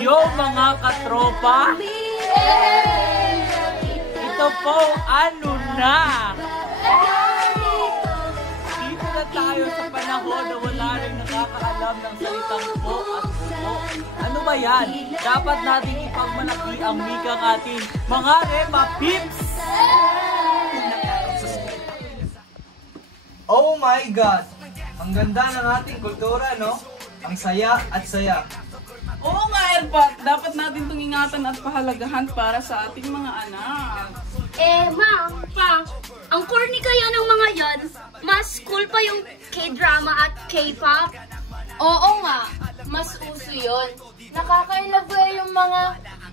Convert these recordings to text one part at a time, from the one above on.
Yo mga katropa! Ito po ano na! Dito na tayo sa panahon na wala rin nakakaalam ng salitang po at upo. Ano ba yan? Dapat natin ipagmalaki ang wikang ating mga Rema Pips! Oh my God! Ang ganda ng ating kultura, no? Ang saya at saya. Oo nga, Erpat. Dapat natin itong ingatan at pahalagahan para sa ating mga anak. Ma, pa, ang corny kaya ng mga yan, mas cool pa yung K-drama at K-pop. Oo nga, mas uso yun. Nakaka-love yung mga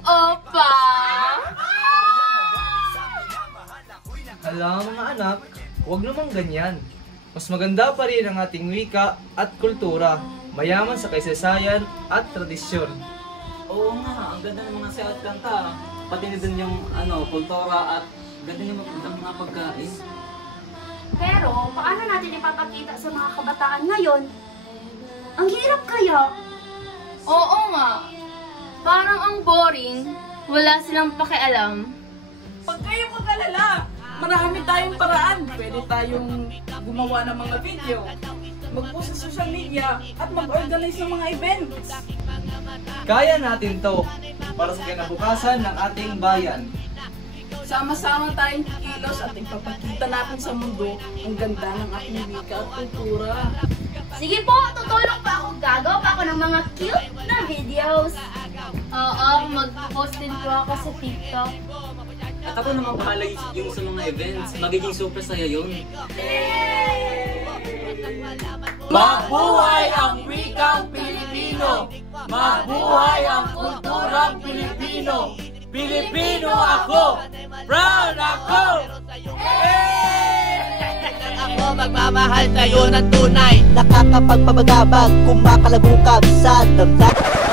opa. Alam mga anak, huwag namang ganyan. Mas maganda pa rin ang ating wika at kultura, mayaman sa kasaysayan at tradisyon. Oo nga, ang ganda ng mga sayaw at kanta. Pati na din yung kultura at ganda yung mga pagkain. Pero, paano natin ipapakita sa mga kabataan ngayon? Ang hirap kaya. Oo nga, parang ang boring, wala silang pakialam. Pag kayo mag-alala, marami tayong paraan. Pwede tayong gumawa ng mga video, mag-post sa social media, at mag-organize ng mga events. Kaya natin to para sa kinabukasan ng ating bayan. Sama-sama tayong kikilos at ipapakita natin sa mundo ang ganda ng ating wika at kultura. Sige po, tutulong pa ako. Gagawa pa ako ng mga cute na videos. Oo, mag-post din po ako sa TikTok. At ako naman bahala yung sa mga events. Magiging super saya yun. Mabuhay ang wikang Pilipino! Mabuhay ang kulturang Pilipino! Pilipino ako! Proud ako! Ako magmamahal sa'yo ng tunay, nakakapagpabagabag, kumakalabukab sa damdamin.